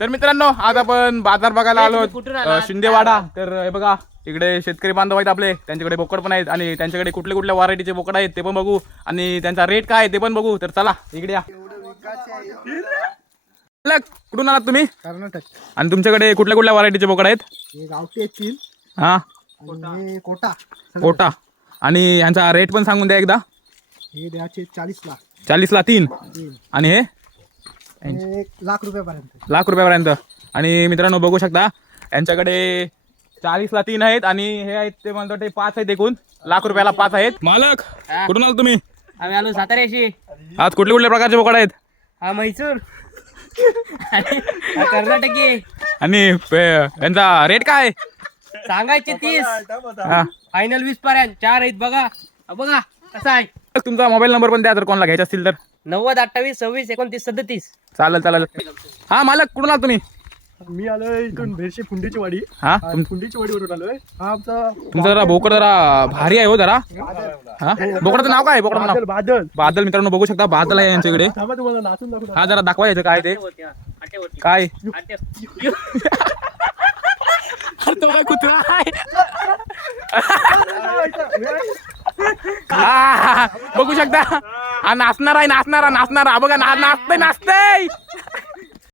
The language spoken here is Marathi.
तर मित्रांनो आज आपण बाजार बघायला आलो शिंदेवाडा. तर हे बघा इकडे शेतकरी बांधव आहेत आपले, त्यांच्याकडे बोकड पण आहेत आणि त्यांच्याकडे कुठले कुठल्या व्हरायटीचे बोकड आहेत ते पण बघू आणि त्यांचा रेट काय आहे ते पण बघू. तर चला इकडे या. कुठून आलात तुम्ही? कर्नाटक. आणि तुमच्याकडे कुठल्या कुठल्या व्हरायटीचे बोकड आहेत? हे गावठी येतील. हा हे कोटा. कोटा. आणि यांचा रेट पण सांगून द्या एकदा. हे द्यायचे 40 ला. 40ला 3. आणि हे 1,00,000 रुपयापर्यंत. लाख रुपयापर्यंत. आणि मित्रांनो बघू शकता यांच्याकडे 40ला 3 आहेत आणि हे आहेत ते म्हणतो ते 5 आहेत, एकूण लाख रुपयाला 5 आहेत. मालक कुठून आलो तुम्ही? आम्ही आलो साताऱ्याशी. आज कुठले कुठल्या प्रकारचे बोकड आहेत? हा म्हैसूर हा कर्नाटकी. आणि यांचा रेट काय आहे? सांगायचे 30, हा. फायनल 20 पर्यंत. 4 आहेत बघा. हा बघा कसा आहे. तुमचा मोबाईल नंबर पण द्या जर कोणाला घ्यायचा असतील तर. 90 28 26 29 37. चालेल चालेल. हा मालक कुठून आला तुम्ही? मी आलोय इथून भेरशी फुंडीची वाडी. हा फुंडीची वाडीवरून आलोय. हा आमचा तुमचा जरा बोकड जरा भारी आहे हो जरा. हा बोकडाचं नाव काय आहे? बोकडाचं नाव बादल. बादल. मित्रांनो बघू शकता बादल आहे यांच्याकडे. थांबा तुम्हाला नाचून दाखवतो. हा जरा दाखवा याचं काय ते होती काय. तो काय कुत्रा आहे? बघू शकता हा नाचणार आहे, नाचणारा नाचणारा बघा नाचतय नाचतय.